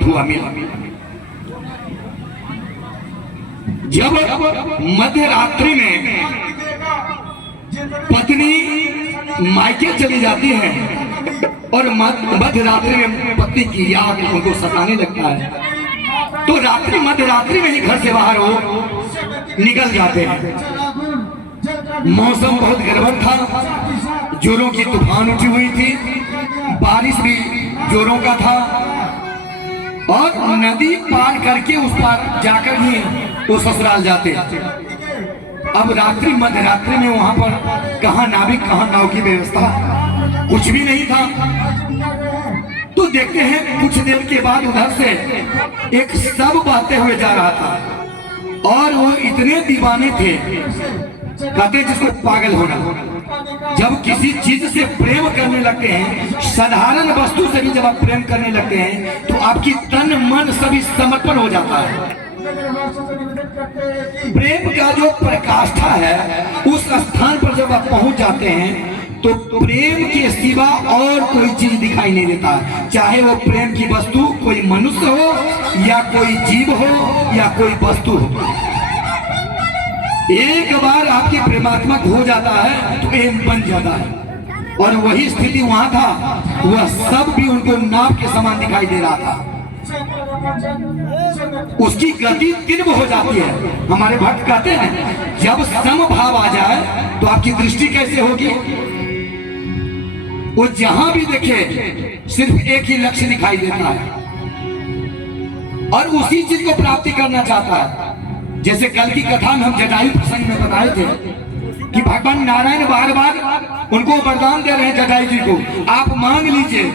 प्राप्त हुआ मिला। जब मध्य रात्रि में पत्नी मायके चली जाती है और मध्य रात्रि में पत्नी की याद उनको सताने लगता है, तो मध्य रात्रि में ही घर से बाहर वो निकल जाते हैं। मौसम बहुत गड़बड़ था, जोरों की तूफान उठी हुई थी, बारिश भी जोरों का था और नदी पार करके उस पार जाकर ही वो ससुराल जाते। अब मध्य रात्रि में वहां पर कहाँ नाविक कहाँ नाव की व्यवस्था, कुछ भी नहीं था। तो देखते हैं कुछ देर के बाद उधर से एक शव बहते हुए जा रहा था और वो इतने दीवाने थे, कहते जिसको पागल होना। जब किसी चीज से प्रेम करने लगते हैं, साधारण वस्तु से भी जब आप प्रेम करने लगते हैं तो आपकी तन मन सभी समर्पण हो जाता है। प्रेम का जो प्रकाष्ठा है उस स्थान पर जब आप पहुंच जाते हैं तो प्रेम के सिवा और कोई चीज दिखाई नहीं देता, चाहे वो प्रेम की वस्तु कोई मनुष्य हो या कोई जीव हो या कोई वस्तु हो। एक बार आपकी प्रेमात्मक हो जाता है तो प्रेम बन जाता है। और वही स्थिति वहां था, वह सब भी उनको नाव के समान दिखाई दे रहा था। उसकी गति तीव्र हो जाती है। हमारे भक्त कहते हैं जब समभाव आ जाए तो आपकी दृष्टि कैसे होगी। वो जहां भी देखे सिर्फ एक ही लक्ष्य दिखाई देता है और उसी चीज को प्राप्ति करना चाहता है। जैसे कल की कथा में हम जटायु प्रसंग में बताए थे कि भगवान नारायण बार बार उनको वरदान दे रहे हैं जटायु जी को, आप मांग लीजिए,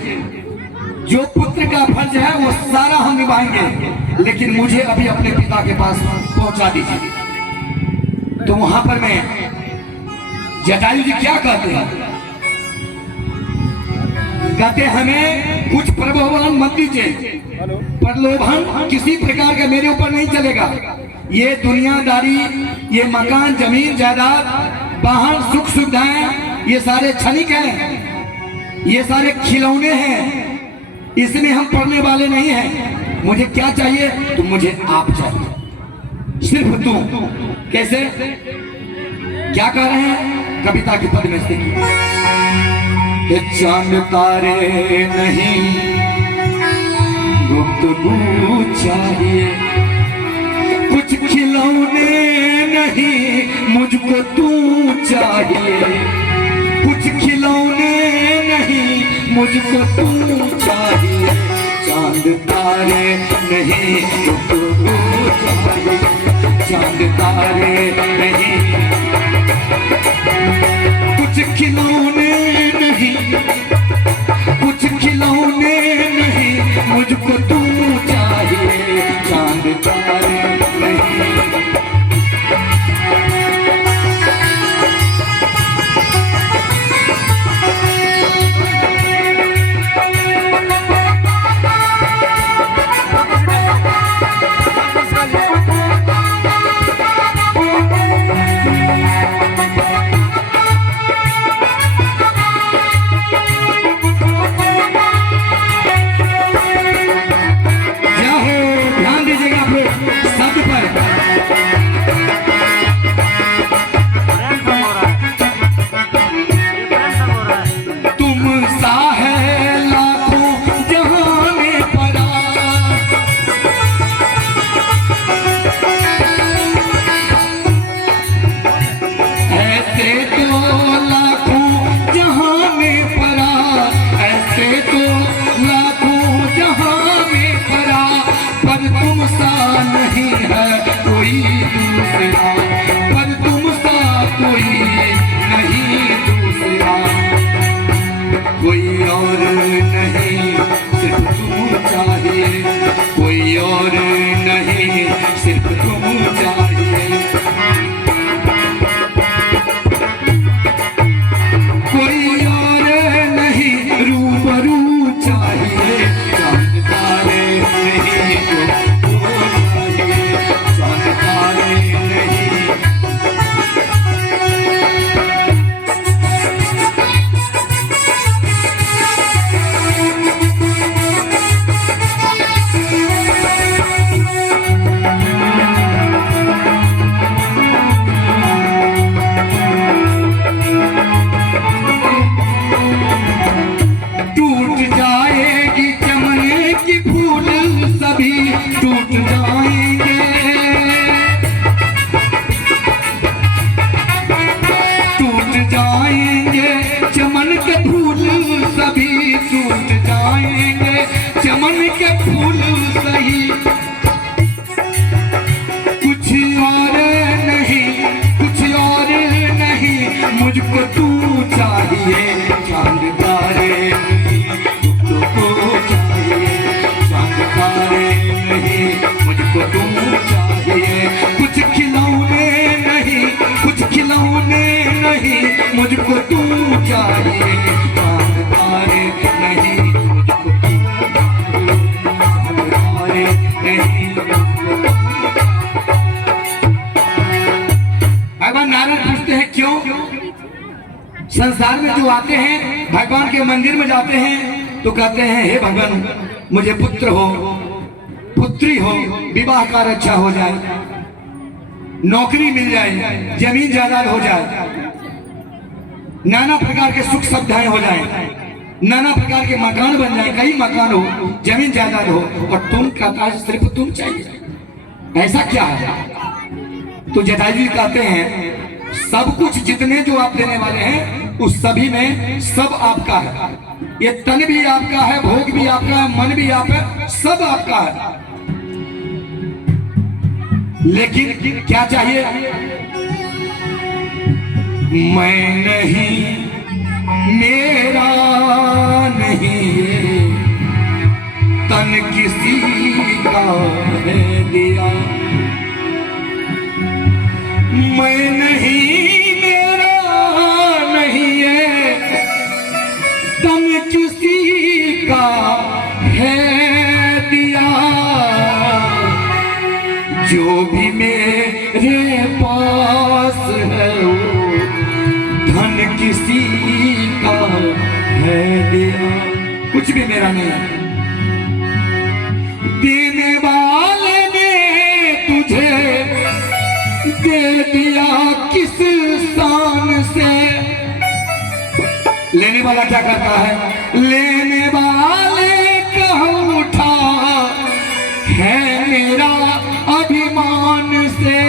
जो पुत्र का फर्ज है वो सारा हम निभाएंगे, लेकिन मुझे अभी अपने पिता के पास पहुंचा दीजिए। तो वहां पर मैं जटायु जी क्या कहते हैं, कहते हमें कुछ प्रलोभन मत दीजिए, प्रलोभन किसी प्रकार का मेरे ऊपर नहीं चलेगा। ये दुनियादारी, ये मकान जमीन जायदाद वाहन सुख सुविधाएं ये सारे क्षणिक हैं, ये सारे खिलौने हैं, इसमें हम पढ़ने वाले नहीं हैं। मुझे क्या चाहिए, तो मुझे आप चाहिए, सिर्फ तू। कैसे, क्या कह रहे हैं कविता की पद में से, चांद तारे नहीं गुफ्तगू चाहिए, कुछ खिलौने नहीं मुझको तू चाहिए, कुछ खिलौने नहीं मुझको तू चाहिए, चांद तारे नहीं गुफ्तगू चाहिए, चांद तारे नहीं, कुछ खिलौने नहीं, कुछ खिलौने नहीं मुझको तू चाहिए, चांद तारे नहीं। मन के फूल सही, कुछ और नहीं, कुछ और नहीं, मुझको तू चाहिए चांद तारे, मुझको चाहिए चांद तारे नहीं, मुझको तू चाहिए। कुछ खिलौने नहीं, कुछ खिलौने नहीं, मुझको तू चाहिए चांद तारे नहीं, मुझको तू चाहिए चांद तारे नहीं। भगवान नारद पूछते हैं क्यों? संसार में जो आते हैं भगवान के मंदिर में जाते हैं तो कहते हैं हे भगवान मुझे पुत्र हो, पुत्री हो, विवाह कार्य अच्छा हो जाए, नौकरी मिल जाए, जमीन जायदाद हो जाए, नाना प्रकार के सुख सुविधाएं हो जाए, नाना प्रकार के मकान बन जाए, कई मकान हो, जमीन जायदाद हो, और तुम कहता है सिर्फ तुम चाहिए। ऐसा क्या है? तो जटायु जी कहते हैं सब कुछ जितने जो आप देने वाले हैं उस सभी में सब आपका है, ये तन भी आपका है, भोग भी आपका है, मन भी आपका है, सब आपका है। लेकिन क्या चाहिए? मैं नहीं, मेरा नहीं, तन किसी का है दिया। मैं नहीं, मेरा नहीं है, तन किसी का है दिया। जो भी मेरे पास है वो धन किसी का है दिया। कुछ भी मेरा नहीं है। देने वाले ने तुझे दे दिया किस शान से। लेने वाला क्या करता है? लेने वाले का उठा है मेरा अभिमान से।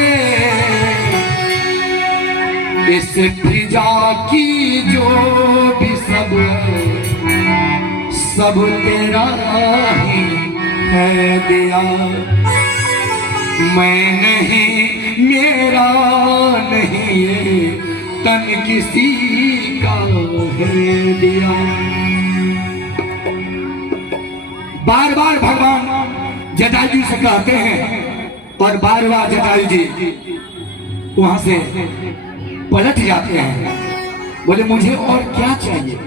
इस फिजा की जो भी सब है सब तेरा ही है दिया। मैं नहीं, मेरा नहीं है, तन किसी का है दिया। बार बार भगवान जटायु से कहते हैं और बार बार जटायु जी वहां से पलट जाते हैं। बोले मुझे और क्या चाहिए?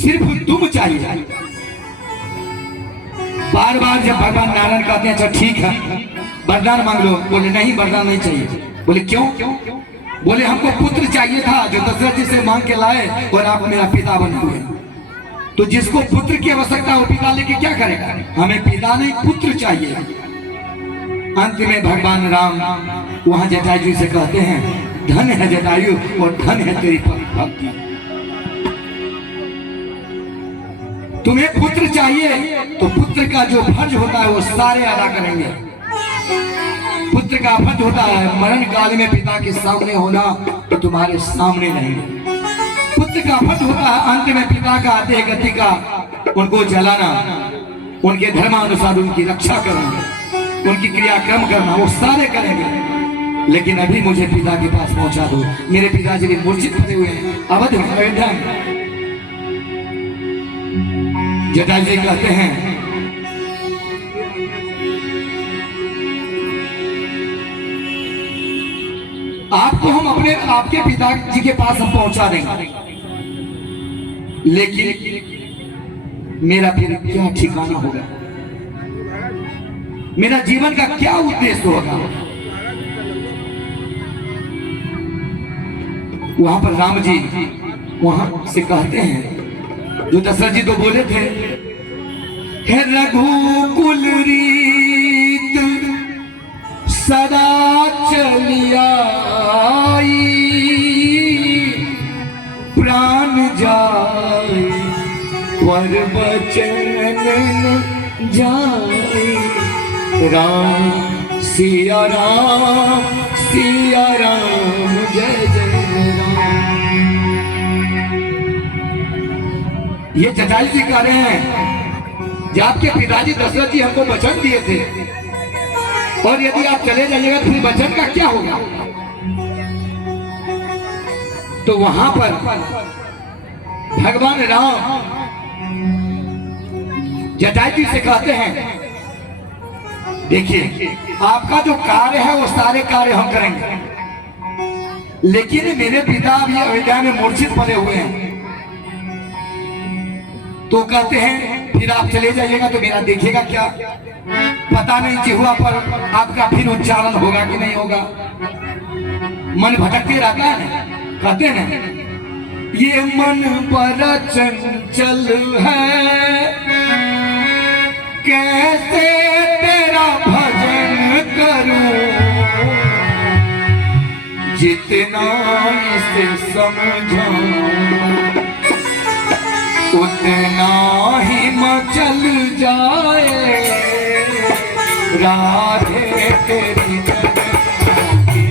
सिर्फ तुम चाहिए। बार बार जब भगवान नारायण कहते हैं अच्छा ठीक है वरदान मांग लो, बोले नहीं वरदान नहीं चाहिए। बोले क्यों? बोले हमको पुत्र चाहिए था जो दशरथ जी से मांग के लाए और आप मेरा पिता बन हुए। तो जिसको पुत्र की आवश्यकता हो पिता लेके क्या करेगा? हमें पिता नहीं पुत्र चाहिए। अंत में भगवान राम वहां जटायु जी से कहते हैं धन है जटायु और धन है तेरी भक्ति। तुम्हें पुत्र चाहिए तो पुत्र का जो फर्ज होता है वो सारे अदा करेंगे। पुत्र का फर्ज होता है मरण काल में पिता के सामने होना तो तुम्हारे सामने रहेंगे। पुत्र का फर्ज होता है अंत में पिता का देह गति का उनको जलाना, उनके धर्मानुसार उनकी रक्षा करना, उनकी क्रियाक्रम करना, वो सारे करेंगे। लेकिन अभी मुझे पिता के पास पहुंचा दो। मेरे पिताजी भी मूर्छित पड़े हुए हैं अवध में, अयोध्या में। जटायु जी कहते हैं आपको हम अपने आपके पिताजी के पास हम पहुंचा देंगे, लेकिन मेरा फिर क्या ठिकाना होगा? मेरा जीवन का क्या उद्देश्य होगा? वहां पर राम जी वहां से कहते हैं जो दशरथ जी तो बोले थे हे रघुकुल रीत सदा चलिया प्राण जाए पर वचन जाए। राम सिया राम सिया राम जय जय राम। ये जटायु जी कह रहे हैं जब आपके पिताजी दशरथ जी हमको वचन दिए थे और यदि आप चले जाइएगा तो फिर वचन का क्या होगा। तो वहां पर भगवान राम जटायु जी से कहते हैं देखिए आपका जो कार्य है वो सारे कार्य हम करेंगे, लेकिन मेरे पिता अभी अयोध्या में मूर्छित पड़े हुए हैं। तो कहते हैं फिर आप चले जाइएगा तो मेरा देखिएगा क्या, पता नहीं जिह्वा पर आपका फिर उच्चारण होगा कि नहीं होगा, मन भटकते रहता है। कहते हैं ये मन बड़ा चंचल है, कैसे तेरा भजन करूं, जितना इसे समझाऊं उतना ही मचल जाए राधे तेरी चरणों की,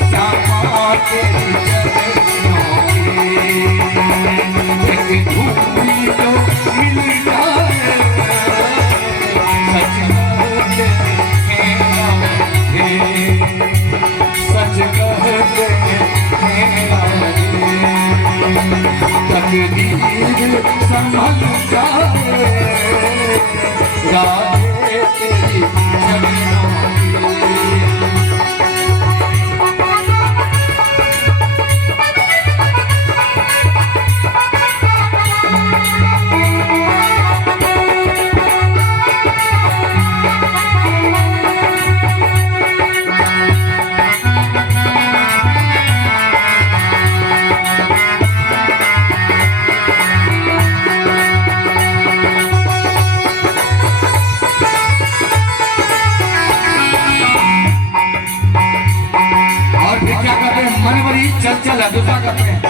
श्यामा तेरी चरणों की, एक धूल तो मिल जाए सच कहते हैं राधे, सच कहते हैं राधे, तकदीर संभल जाए राधे तेरी चरणों की। चल दूसरा करते हैं,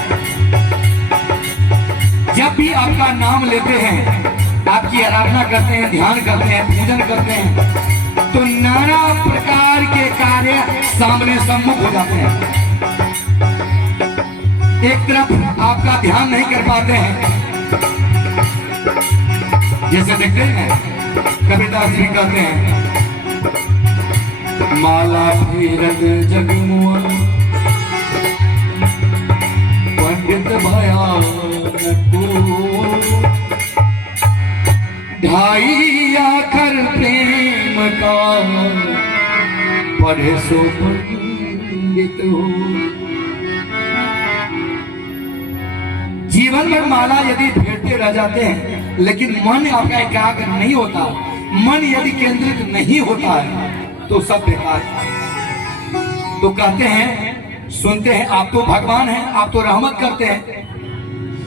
जब भी आपका नाम लेते हैं, आपकी आराधना करते हैं, ध्यान करते हैं, पूजन करते हैं, तो नाना प्रकार के कार्य सामने सम्मुख हो जाते हैं। एक तरफ आपका ध्यान नहीं कर पाते हैं, जैसे देखते हैं कबीरदास जी कहते हैं माला फेरत जगमुआ पंडित भयानक ढाई आखर प्रेम का पढ़े सो पंडित हो। जीवन में माला यदि फेरते रह जाते हैं लेकिन मन आपका एकाग्र नहीं होता, मन यदि केंद्रित नहीं होता है तो सब बेकार है। तो कहते हैं सुनते हैं आप तो भगवान हैं, आप तो रहमत करते हैं,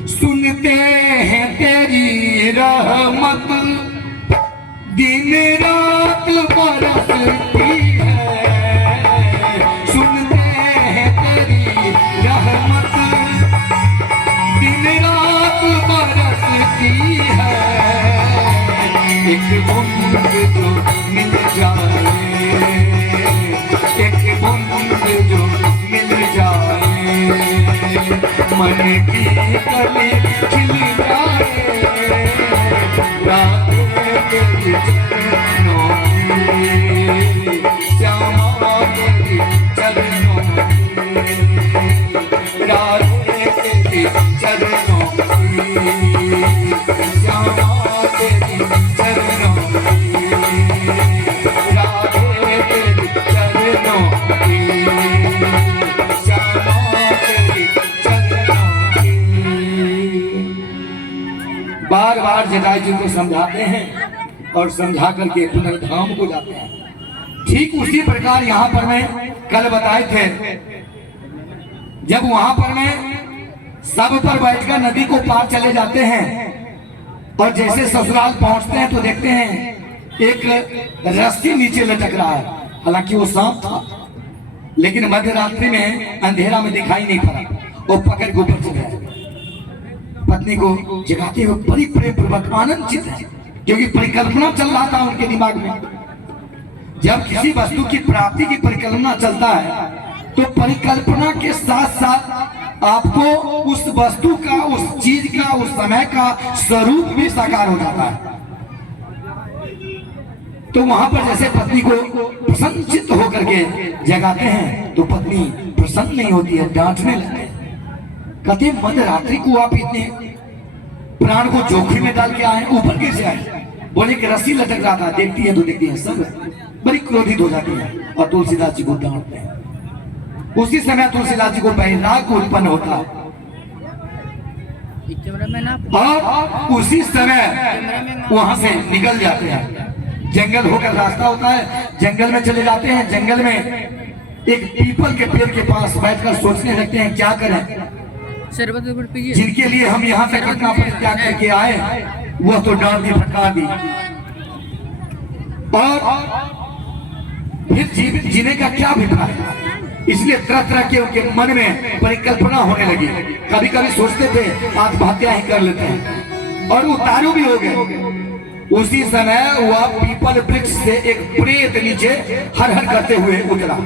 सुनते हैं तेरी रहमत दिन रात बरसती है, सुनते हैं तेरी रहमत दिन रात बरसती है, एक बूंद जो मिल जाए, एक बूंद जो मिल जाए, मन की कली खिल जाए राधे तेरी चरणों की, श्यामा तेरी चरणों की, राधे तेरी चरणों की, श्यामा तेरी चरणों की, राधे तेरी चरणों की, बार बार जटायु जी को समझाते हैं और समझा करके पुनर्धाम को जाते हैं। ठीक उसी प्रकार यहाँ पर मैं कल बताए थे, जब वहां पर मैं सब पर बैठकर नदी को पार चले जाते हैं और जैसे ससुराल पहुंचते हैं तो देखते हैं एक रस्सी नीचे लटक रहा है, हालांकि वो सांप था लेकिन मध्य रात्रि में अंधेरा में दिखाई नहीं पड़ा, वो पकड़ के ऊपर चले गए। पत्नी को जगाते हुए बड़ी प्रेम पूर्वक आनंदित है, क्योंकि परिकल्पना चल रहा था उनके दिमाग में। जब किसी वस्तु की प्राप्ति की परिकल्पना चलता है तो परिकल्पना के साथ साथ आपको उस वस्तु का, उस चीज का, उस समय का स्वरूप भी साकार हो जाता है। तो वहां पर जैसे पत्नी को प्रसन्नचित्त होकर के जगाते हैं तो पत्नी प्रसन्न नहीं होती है, डांटने लगते हैं। कहते मध्यरात्रि को आप इतने प्राण को जोखिम में डाल के आए, ऊपर कैसे आए? बोले कि रस्सी लटक रहा था, देखती है तो देखती है सब बड़ी क्रोधित हो जाती है और तुलसीदास जी को डांटते हैं। उसी समय तुलसीदास जी को वैराग्य उत्पन्न होता है और उसी समय वहां से निकल जाते हैं। जंगल होकर रास्ता होता है, जंगल में चले जाते हैं। जंगल में एक पीपल के पेड़ के पास बैठकर सोचने लगते हैं क्या करें, जिनके लिए हम यहाँ तक इतना परित्याग करके आए वह तो डांट दी, फटकार दी और फिर जीने का क्या अभिप्राय। इसलिए तरह तरह के उनके मन में परिकल्पना होने लगी। कभी कभी सोचते थे आत्महत्या ही कर लेते हैं और उतारू भी हो गए। उसी समय वह पीपल वृक्ष से एक प्रेत नीचे हर हर करते हुए उतरा।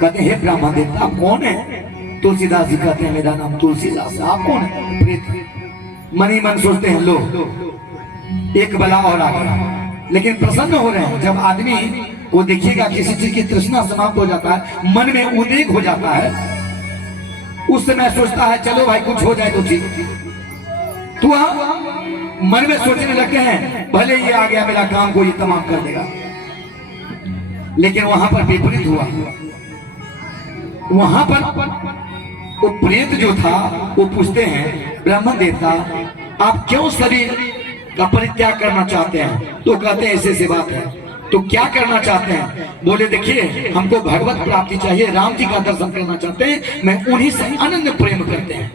कहते हैं ब्राह्मण देवता आप कौन है? तुलसीदास जी कहते हैं मेरा नाम तुलसीदास है। आप कौन है? प्रेत। मन ही मन सोचते हैं लो एक बला और आ गया, लेकिन प्रसन्न हो रहे हैं। जब आदमी वो देखिएगा किसी चीज की तृष्णा समाप्त हो जाता है, मन में उद्वेग हो जाता है, उस समय सोचता है चलो भाई कुछ हो जाए तो ठीक। तो मन में सोचने लगते हैं भले ये आ गया मेरा काम को ये तमाम कर देगा, लेकिन वहां पर विपरीत हुआ। वहां पर वो प्रेत जो था वो पूछते हैं ब्राह्मण देवता आप क्यों शरीर का परित्याग करना चाहते हैं? तो कहते हैं ऐसे बात है। तो क्या करना चाहते हैं? बोले देखिए हमको भगवत प्राप्ति चाहिए, राम जी का दर्शन करना चाहते हैं, मैं उन्हीं से अनन्य प्रेम करते हैं।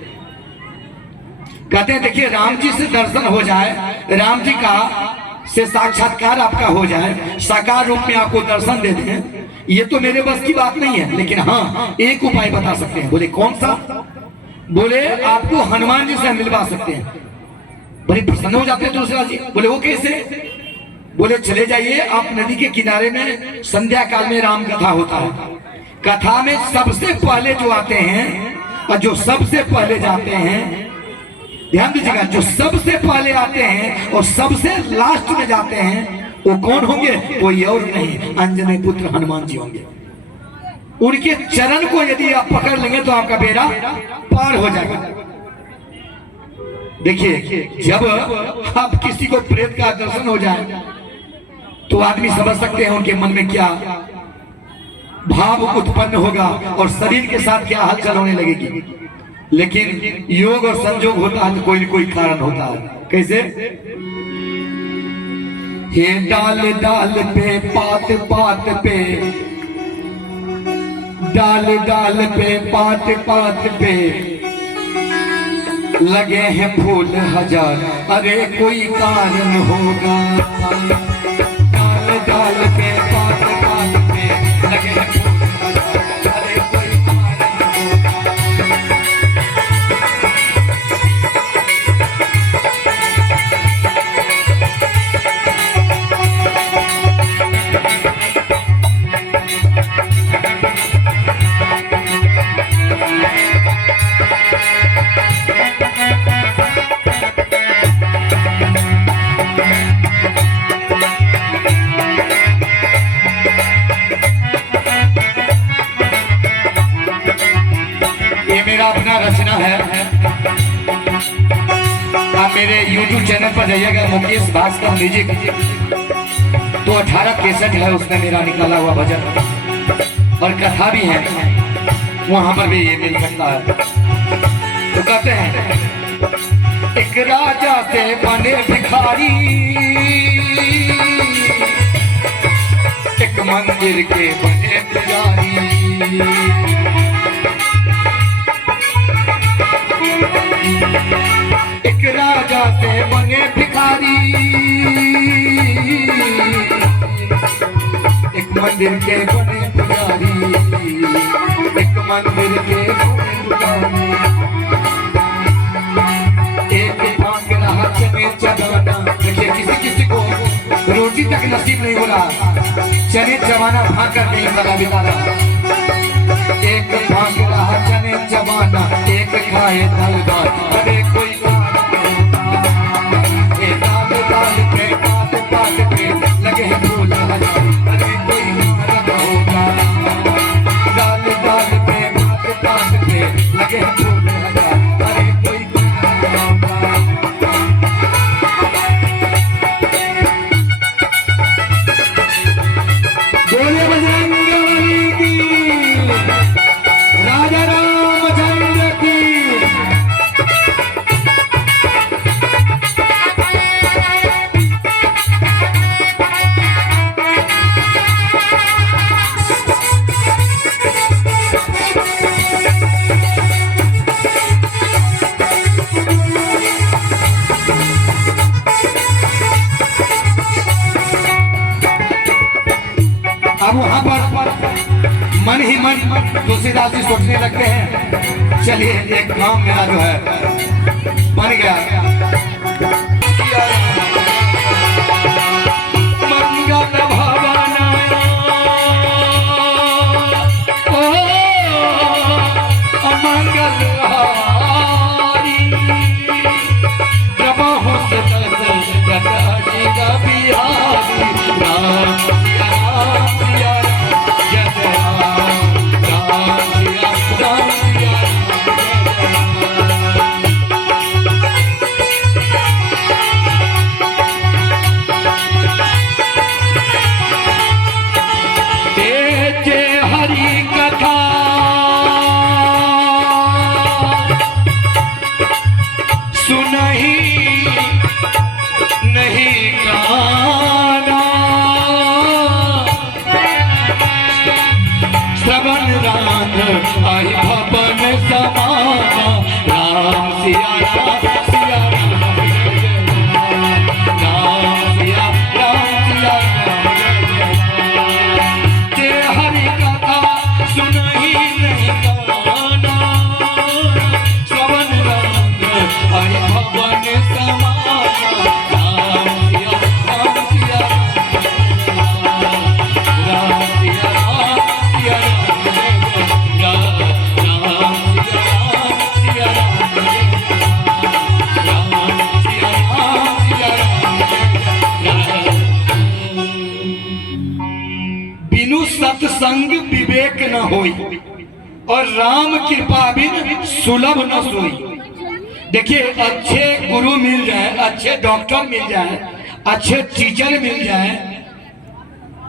कहते हैं देखिए राम जी से दर्शन हो जाए, राम जी का से साक्षात्कार आपका हो जाए, साकार रूप में आपको दर्शन दे दें, ये तो मेरे बस की बात नहीं है, लेकिन हाँ एक उपाय बता सकते हैं। बोले कौन सा? बोले आपको हनुमान जी से मिलवा सकते हैं। बड़े प्रसन्न हो जाते हैं तुलसीदास जी। बोले वो कैसे? बोले चले जाइए आप नदी के किनारे में, संध्या काल में राम कथा होता है। कथा में सबसे पहले जो आते हैं और जो सबसे पहले जाते हैं, ध्यान दीजिएगा, जो सबसे पहले आते हैं और सबसे लास्ट में जाते हैं वो कौन होंगे? कोई और नहीं, अंजनी पुत्र हनुमान जी होंगे। उनके चरण को यदि आप पकड़ लेंगे तो आपका बेड़ा पार हो जाएगा। देखिए जब आप किसी को प्रेत का दर्शन हो जाए तो आदमी समझ सकते हैं उनके मन में क्या भाव उत्पन्न होगा और शरीर के साथ क्या हलचल होने लगेगी। लेकिन योग और संजोग होता है तो कोई न कोई कारण होता है। कैसे? हे डाल डाल पे पात पात पे, डाल डाल पे पात पात पे लगे हैं फूल हजार, अरे कोई कारण होगा। डाल डाल पे पात पात पे लगे हैं फूल हजार, अरे कोई कारण रचना है। आप मेरे YouTube चैनल पर जाइएगा मुकेश भास्कर म्यूजिक, तो 18 कैसेट है उसमें मेरा निकाला हुआ भजन और कथा भी है, वहां पर भी ये मिल सकता है। तो कहते हैं एक राजा से बने भिखारी, एक मंदिर के बने पुजारी, एक राजा से बने भिखारी, एक मंदिर के बने पुजारी, एक मंदिर के बने पुजारी। एक मांग रहा चने चबाना, देखिए किसी किसी को रोटी तक नसीब नहीं हो रहा, चने चबाना भाग कर नहीं बना बिता रहा। एक भाग रहा चने जमाना, एक खाए दाल दाल, अरे कोई बात नहीं होता। ये दाल दाल पे बात बात पे लगे फूल हजार, अरे कोई बात नहीं होता। दाल दाल पे बात बात पे लगे फूल हजार, अरे कोई बात नहीं होता। बोले बजरंग बली की, राजा रामचंद्र की। अब वहां पर मन ही मन तुलसीदास जी सोचने लगते हैं, चलिए एक काम मेरा जो है बन गया। मंगल भवना ओ अमंगल हारी, प्रभु जी का बिहारी राम राम सिया राम, जय जय राम राम सिया राम सिया राम। तेजे हरि कथा सुनहि नहीं गाना, श्रवण राम आई भवन समाना, राम सिया राम सिया राम जय जय राम सिया राम सिया राम जय जय राम। जय हरि कथा सुनहि नहीं गाना, श्रवण राम आई भवन समाना, राम सिया राम सिया राम सिया राम सिया बिनु सत्संग विवेक न होई, और राम कृपा बिन सुलभ न सोई। देखिए, अच्छे गुरु मिल जाए, अच्छे डॉक्टर मिल जाए, अच्छे टीचर मिल जाए,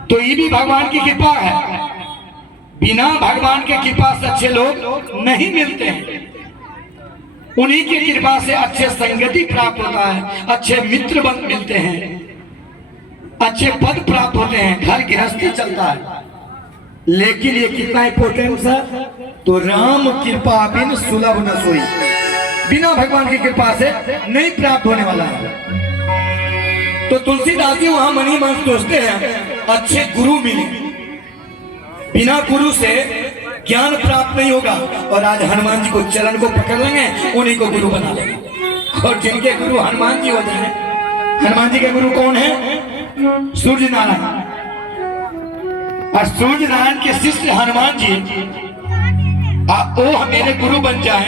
तो ये भी भगवान की कृपा है। बिना भगवान के कृपा से अच्छे लोग नहीं मिलते हैं। उन्हीं की कृपा से अच्छे संगति प्राप्त होता है, अच्छे मित्र बन मिलते हैं, अच्छे पद प्राप्त होते हैं, घर गृहस्थी चलता है। लेकिन ये कितना इंपॉर्टेंट है, तो राम कृपा बिन सुलभ न सोई, बिना भगवान की कृपा से नहीं प्राप्त होने वाला है। तो तुलसीदास जी वहां मनी मन सोचते हैं अच्छे गुरु मिले, बिना गुरु से ज्ञान प्राप्त नहीं होगा। और आज हनुमान जी को चरण को पकड़ लेंगे, उन्हीं को गुरु बना लेंगे। और जिनके गुरु हनुमान जी होते हैं, हनुमान जी के गुरु कौन है? सूर्य नारायण। और सूर्य नारायण के शिष्य हनुमान जी वो मेरे गुरु बन जाए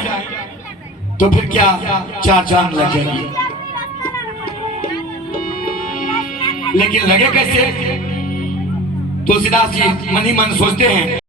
तो फिर क्या चार चांद लग जाएंगे। लेकिन लगे कैसे? तुलसीदास जी मन ही मन सोचते हैं